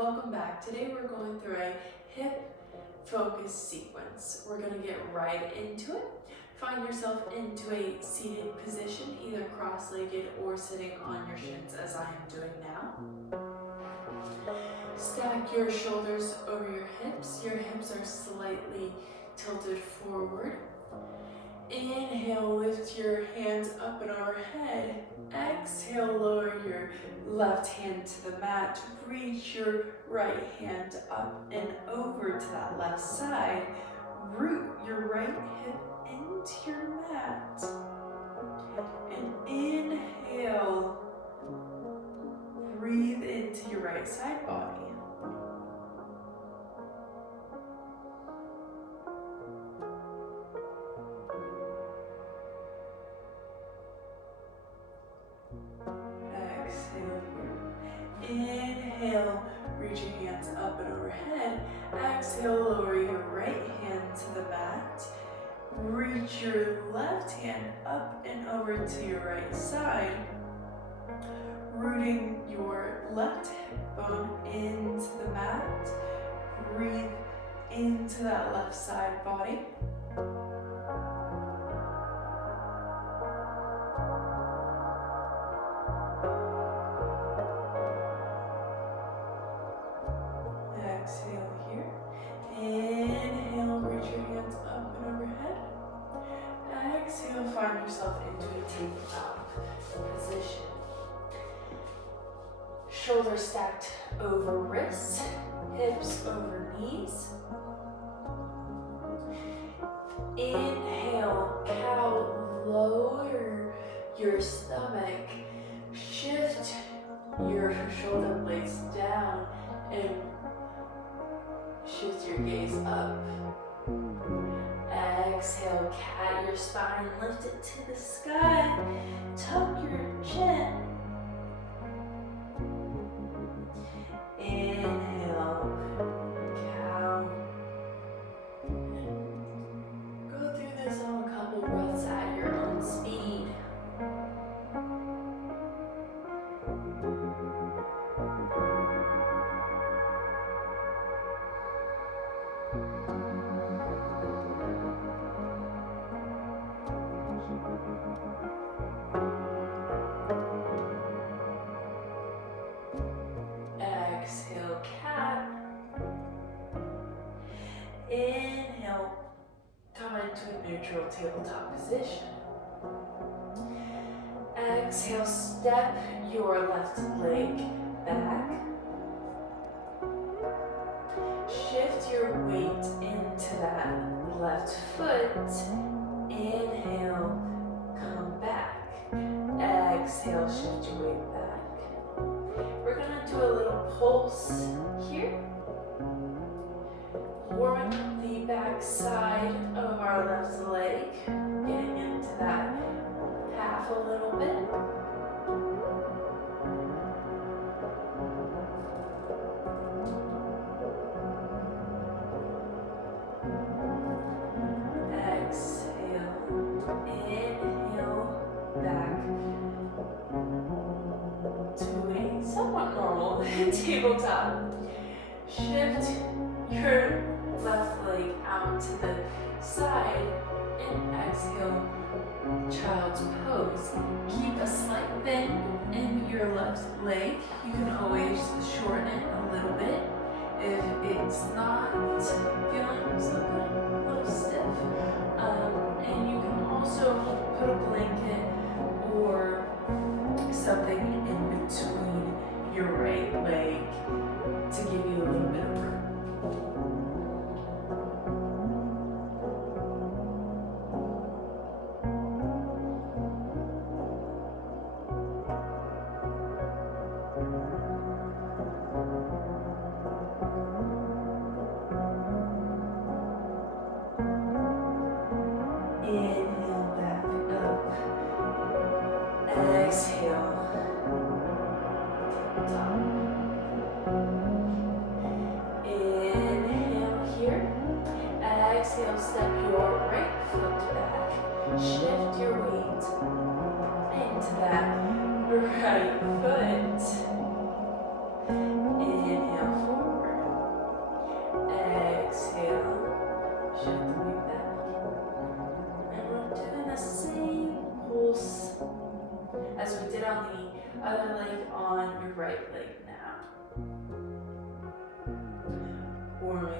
welcome back. Today we're going through a hip focus sequence. We're going to get right into it. Find yourself into a seated position, either cross-legged or sitting on your shins as I am doing now. Stack your shoulders over your hips. Your hips are slightly tilted forward. Inhale, lift your hands up and overhead. Exhale, lower your left hand to the mat. Reach your right hand up and over to that left side. Root your right hip into your mat. And inhale, breathe into your right side body. Inhale, reach your hands up and overhead. Exhale, lower your right hand to the mat. Reach your left hand up and over to your right side. Rooting your left hip bone into the mat. Breathe into that left side body. Exhale here. Inhale, reach your hands up and overhead. Exhale, find yourself into a tabletop position. Shoulders stacked over wrists, hips over knees. Inhale, cow, lower your stomach. Shift your shoulder blades down and shift your gaze up. Exhale, cat your spine, lift it to the sky. Tuck your chin. Inhale, cow. Go through this on a couple breaths at your own speed. Exhale, cat. Inhale, come into a neutral tabletop position. Exhale, step your left leg back. Shift your weight into that left foot. Inhale, come back. Exhale, shift your weight back. We're gonna do a little pulse here. Warming up the back side of our left leg, getting into that half a little bit. Exhale, inhale, back to a somewhat normal tabletop. Shift your left leg out to the side and exhale, child's pose. Keep a slight bend in your left leg. You can always shorten it a little bit if it's not feeling so good, a little stiff. And you can also put a blanket or something in between your right leg to give you a little bit of room. Inhale, back up. Exhale, tabletop. Inhale here. Exhale, step your right foot back. Shift your weight into that right foot. Inhale,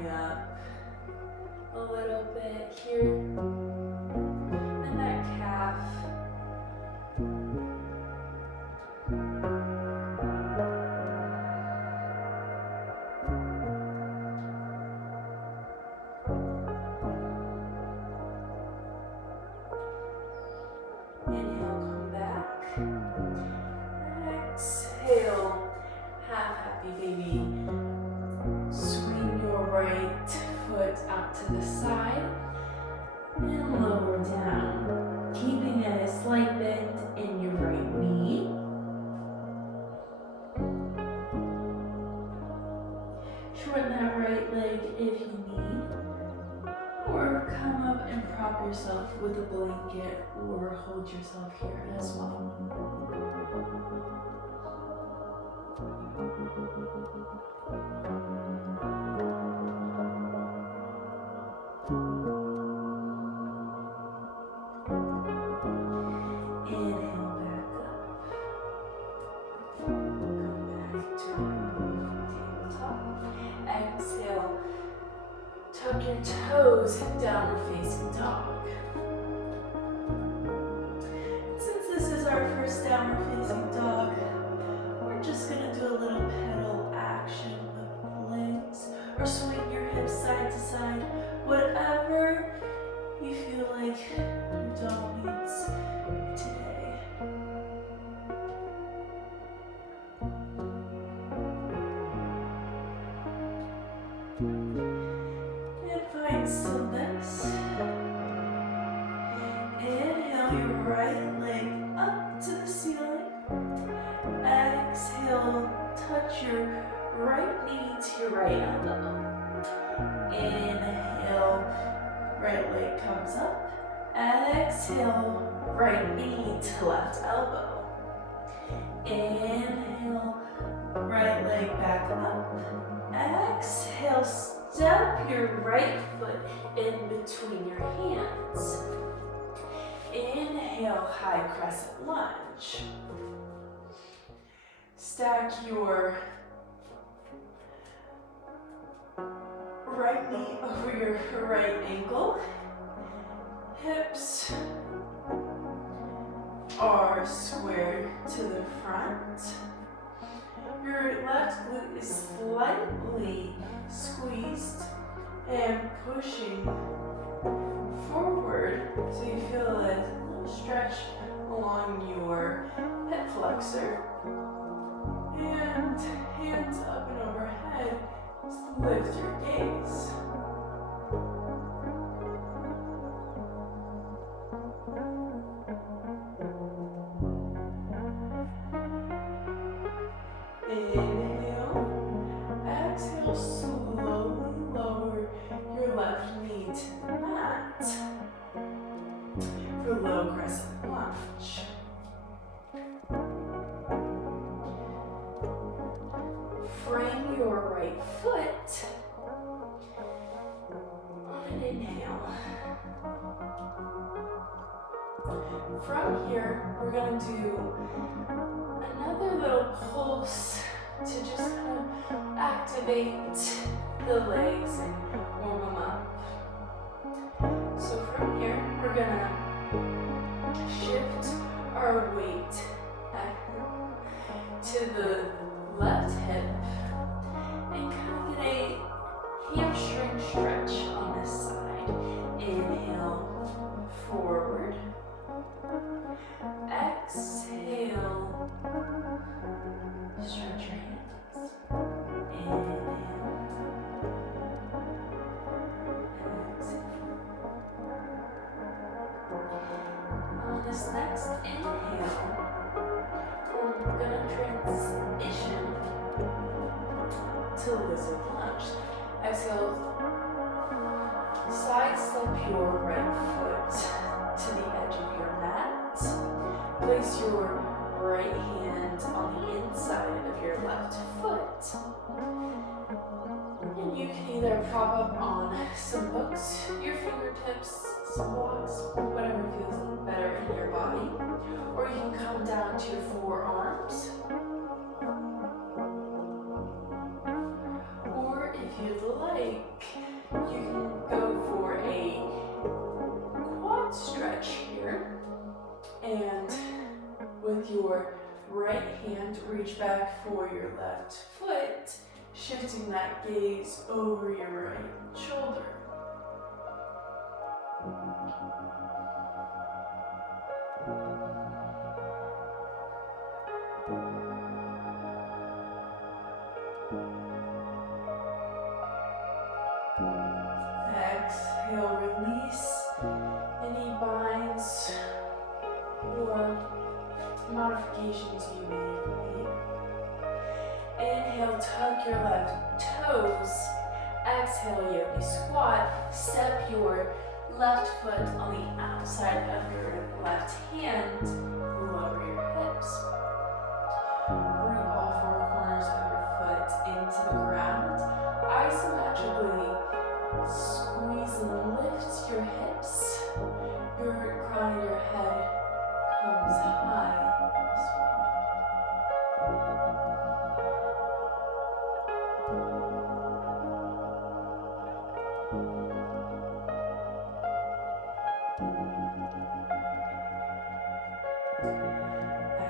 coming up a little bit here in that calf. Inhale, come back. Exhale, half happy baby. Swing your right foot out to the side and lower down, keeping a slight bend in your right knee. Shorten that right leg if you need, or come up and prop yourself with a blanket or hold yourself here as well. Inhale back up. Come back to tabletop. Exhale. Tuck your toes, downward facing dog. Since this is our first downward facing dog, we're just going to do a little pedal action with legs, or swing your hips side to side, whatever you feel like your dog needs today. And find stillness. Inhale your right leg up to the ceiling. Exhale, touch your right knee to your right elbow. Inhale, right leg comes up. Exhale, right knee to left elbow. Inhale, right leg back up. Exhale, step your right foot in between your hands. Inhale, high crescent lunge. Stack your right knee over your right ankle. Hips are squared to the front. Your left glute is slightly squeezed and pushing forward, so you feel a little stretch along your hip flexor. And hands up and overhead, lift your gaze. Inhale, exhale, slowly lower your left knee to the mat for low crescent lunge. Frame your right foot on an inhale. From here, we're going to do another little pulse to just kind of activate the legs and warm them up. So from here, we're going to shift our weight to the left hip and kind of get a hamstring stretch on this side. Inhale, forward. Exhale, stretch your hands. Inhale. Exhale. On this next inhale, we're going to transition to lizard lunge. Exhale, side step your right foot to the edge of your mat. Place your right hand on the inside of your left foot. And you can either prop up on some books, your fingertips, some blocks, whatever feels better in your body. Or you can come down to your forearms. Or if you'd like, back for your left foot, shifting that gaze over your right shoulder. Exhale, release any binds or modifications you may make. Inhale, tuck your left toes. Exhale, yogi squat. Step your left foot on the outside of your left hand. Lower your hips. Root all four corners of your foot into the ground. Isometrically squeeze and lift your hips. Your crown of your head comes high as well.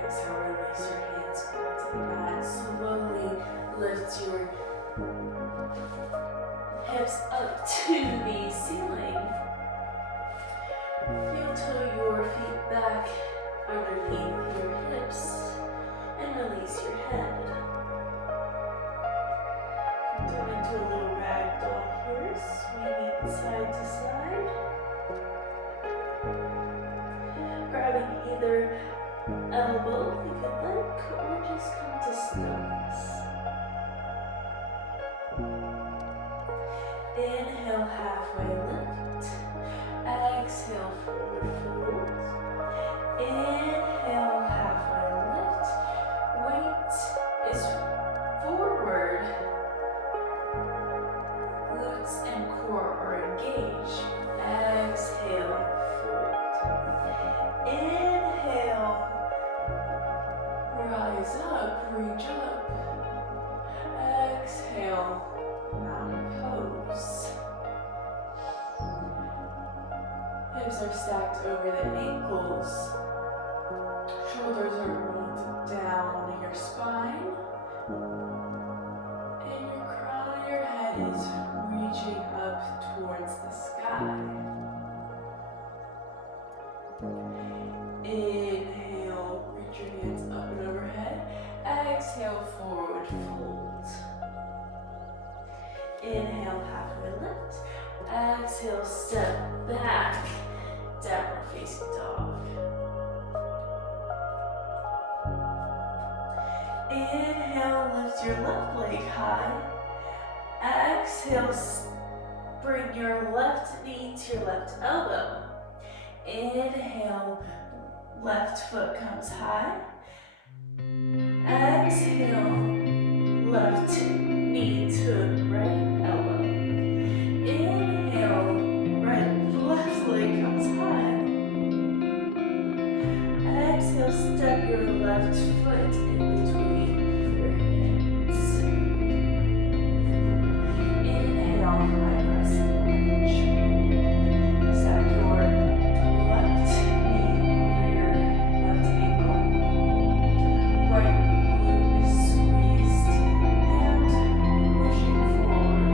Exhale, release your hands back to the mat. Slowly lift your hips up to the ceiling. Heel toe your feet back underneath your hips and release your head. Go into a little ragdoll here, swinging side to side. Grabbing either elbow if you'd like, or just come to stillness. Inhale, halfway lift. Exhale, forward fold. Inhale, halfway lift. Weight is forward. Glutes and core are engaged. Exhale, fold. Inhale, rise up, reach up. Exhale, mountain pose. Hips are stacked over the ankles. Shoulders are rolled down your spine. And your crown of your head is reaching up towards the sky. Inhale, reach your hands up and overhead. Exhale, forward fold. Inhale, halfway lift. Exhale, step back, downward facing dog. Inhale, lift your left leg high. Exhale, bring your left knee to your left elbow. Inhale, left foot comes high. Exhale, left knee to right elbow. Inhale, left leg comes high. Exhale, step your left foot in between your hands. Inhale, high crescent lunge. Stack your left knee over your left ankle. Right glute is squeezed and pushing forward.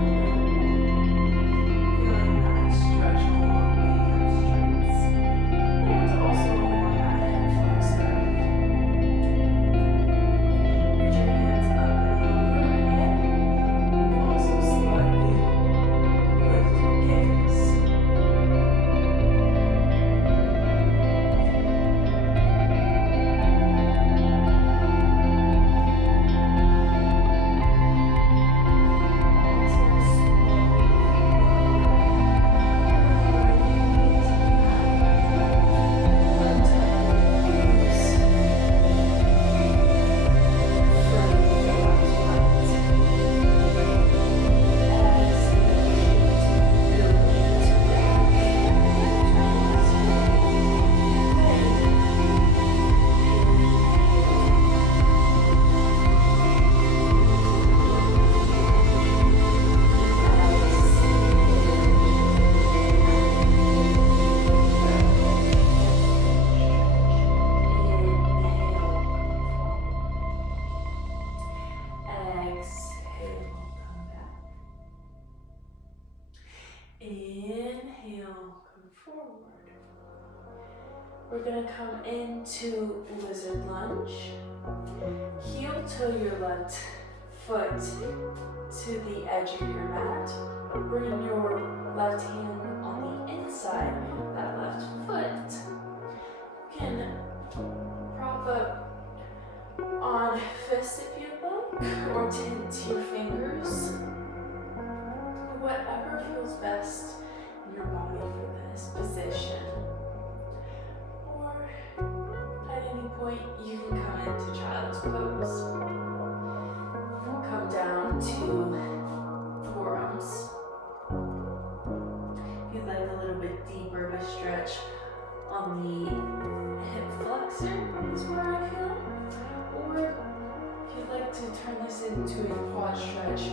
forward. We're gonna come into lizard lunge. Heel toe your left foot to the edge of your mat. Bring your left hand on the inside of that left foot. You can prop up on fist if you'd like, or tend to your fingers. Whatever feels best in your body for this position. Or at any point, you can come into child's pose. Come down to forearms. If you'd like a little bit deeper of a stretch on the hip flexor is where I feel. Or if you'd like to turn this into a quad stretch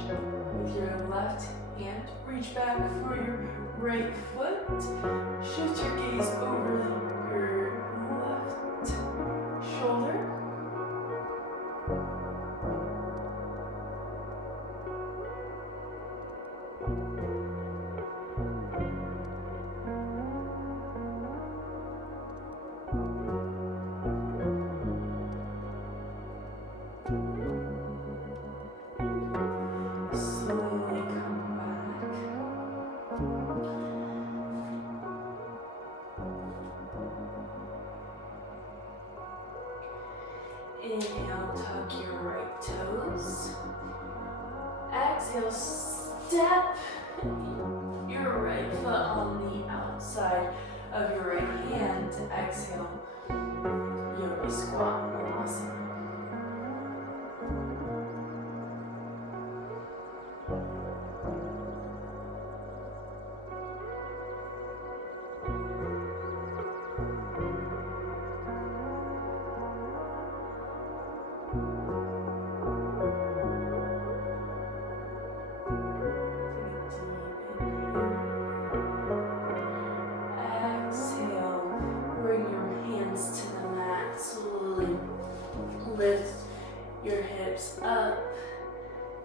with your left hand, reach back for your right foot. Shift your gaze over your left shoulder. Inhale, tuck your right toes. Exhale, step your right foot on the outside of your right hand. Exhale, yogi squat, Namaste. Lift your hips up,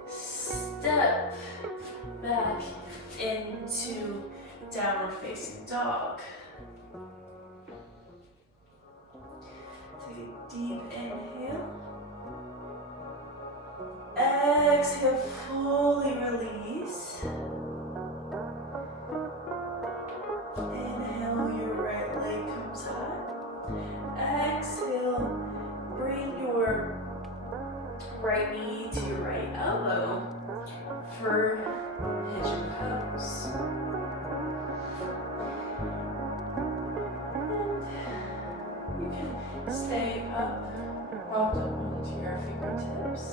step back into downward facing dog. Take a deep inhale. Exhale, fully release. Inhale, your right leg comes high. Exhale. Bring your right knee to your right elbow for pigeon pose. And you can stay up, propped up onto your fingertips.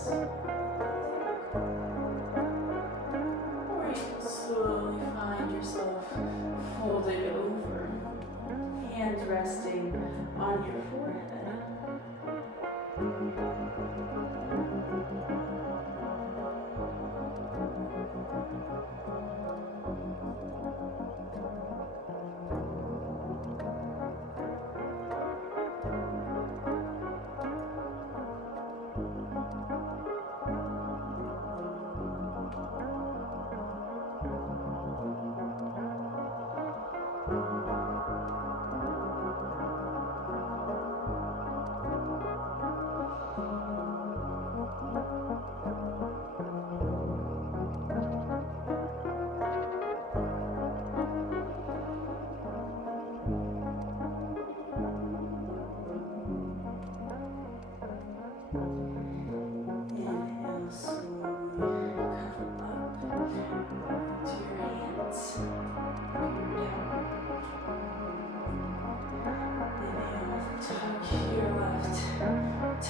Or you can slowly find yourself folded over, hands resting on your forehead.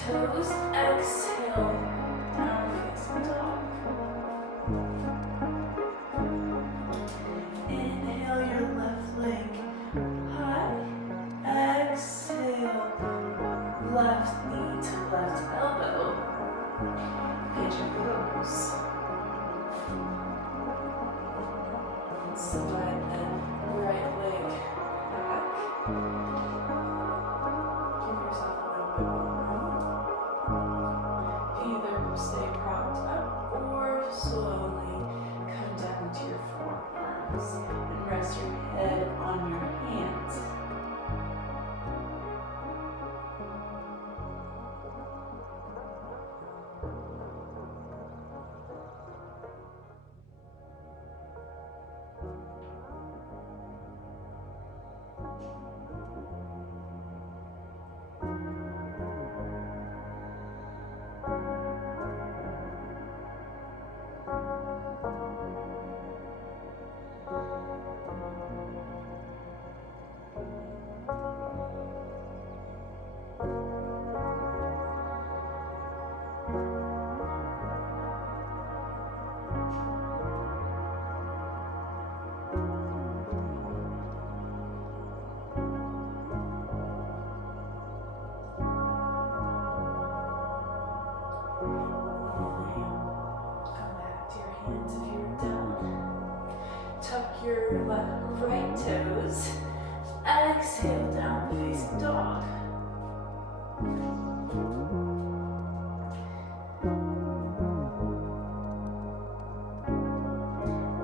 Toes, exhale, down facing dog. Inhale your left leg high. Exhale, left knee to left elbow. Pigeon pose. Slide that right leg back. Give yourself a little bit more room. Either stay propped up or slowly come down to your forearms and rest your head on your hand. your right toes. Exhale, down facing dog.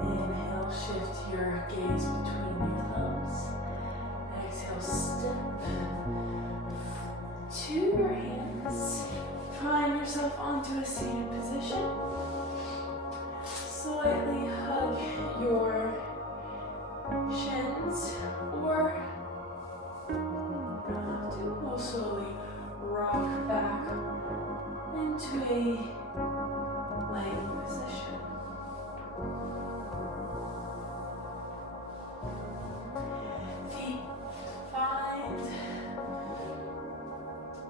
Inhale, shift your gaze between your thumbs. Exhale, step to your hands. Find yourself onto a seated position. Slightly hug your shins, or we'll slowly rock back into a laying position. Feet find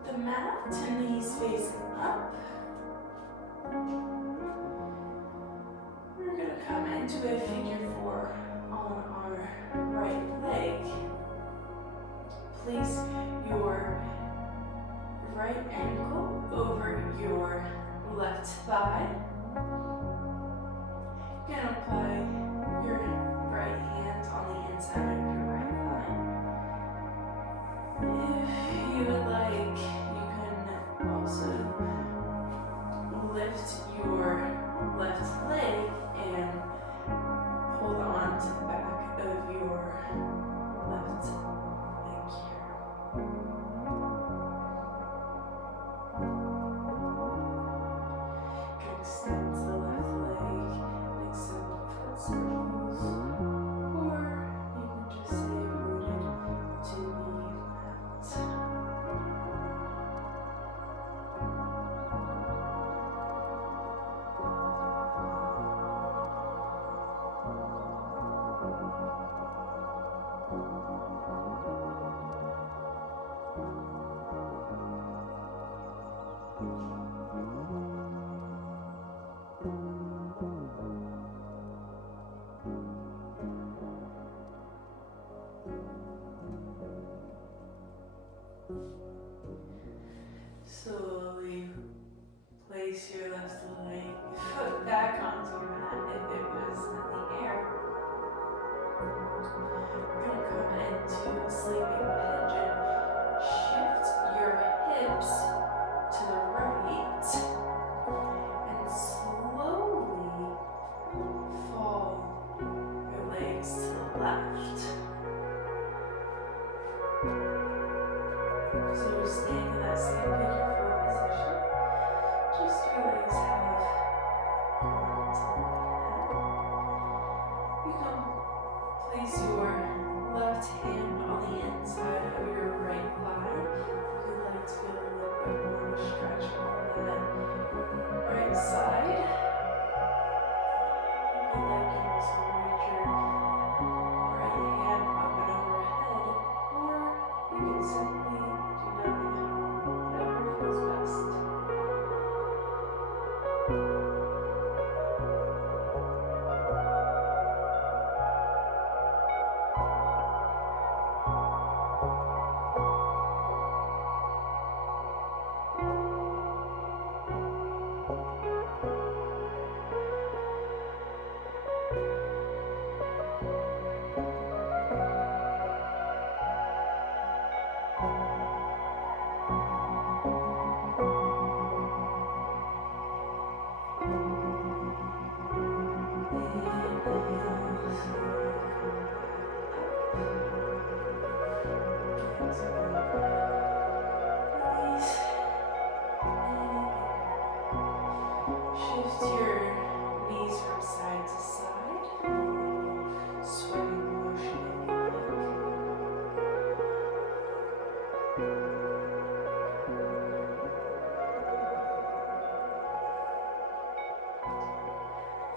the mat, knees facing up. We're going to come into a figure four on our right leg. Place your right ankle over your left thigh. You can apply your right hand on the inside of your right thigh. If you would like, you can also lift your left leg and hold on to the back of your left leg here. You can extend the left leg, make some foot circles, or you can just stay rooted to the mat. Slowly place your left leg, foot back onto your mat if it was in the air. We're going to come into a sleeping pigeon. Shift your hips to the right and slowly fall your legs to the left. So you're staying in that same figure four position. Just your legs have gone to the right now. You can place your left hand on the inside of your right thigh. If you'd like to get a little bit more of a stretch on that right side. If you'd like, you can also reach your right hand up and overhead, or you can simply do nothing at all, whatever feels best. Shift your knees from side to side. Sweating motion if you like.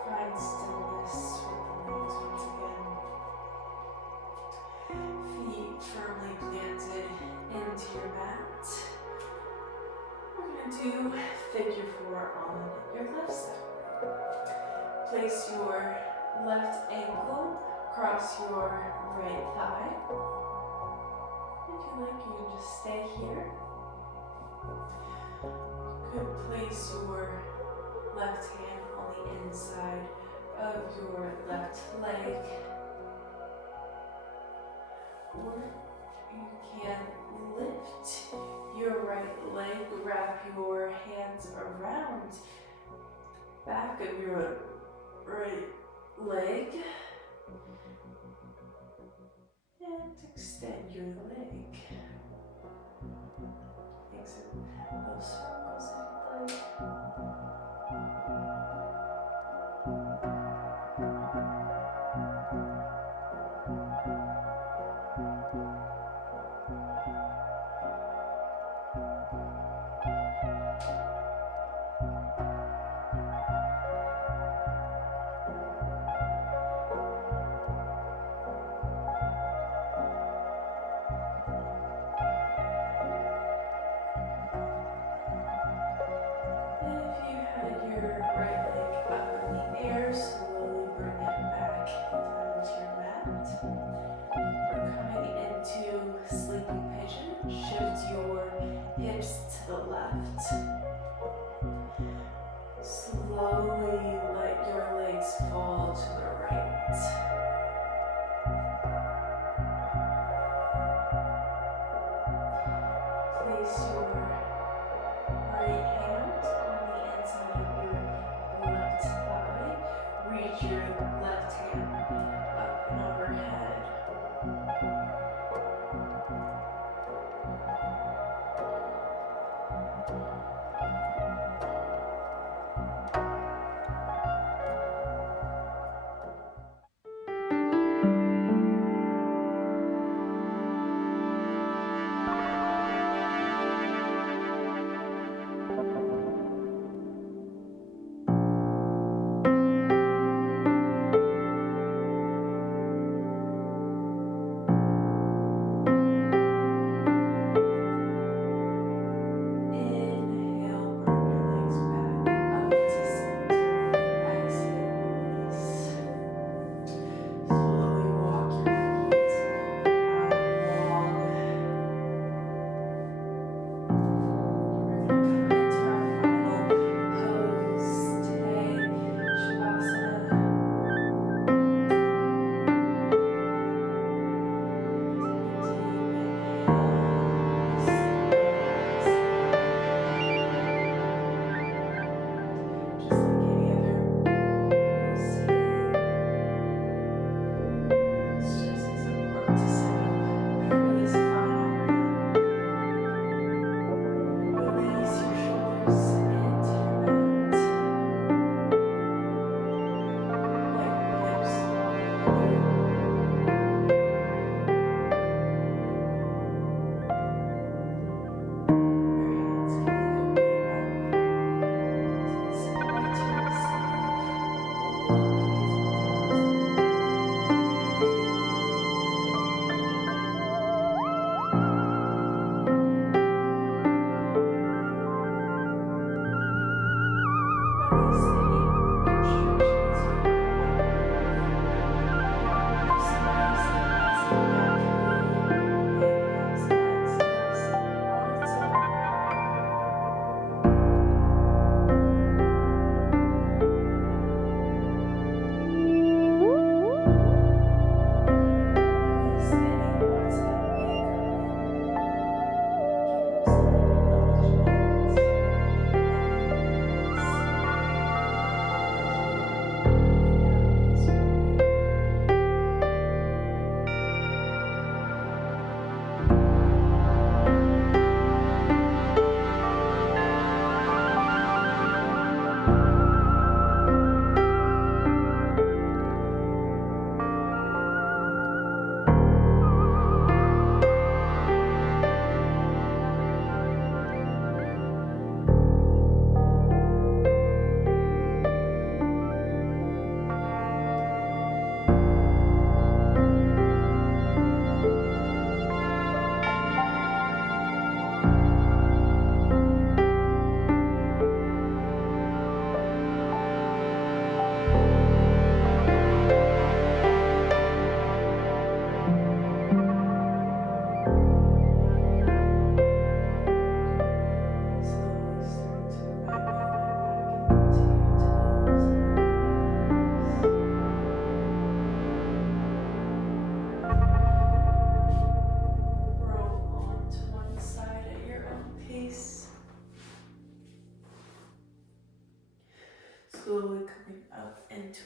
Find stillness with the legs once again. Feet firmly planted into your mat. We're going to do figure four on your left side. Place your left ankle across your right thigh. If you like, you can just stay here. You could place your left hand on the inside of your left leg. Or you can lift your right leg, wrap your hands around back of your right leg and extend your leg. Make some little circles if you'd like.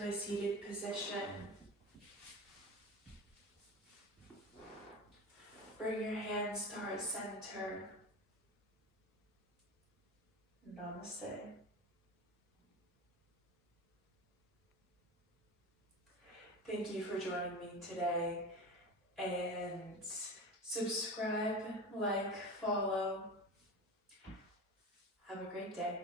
a seated position. Bring your hands to heart center. Namaste. Thank you for joining me today, and subscribe, like, follow. Have a great day.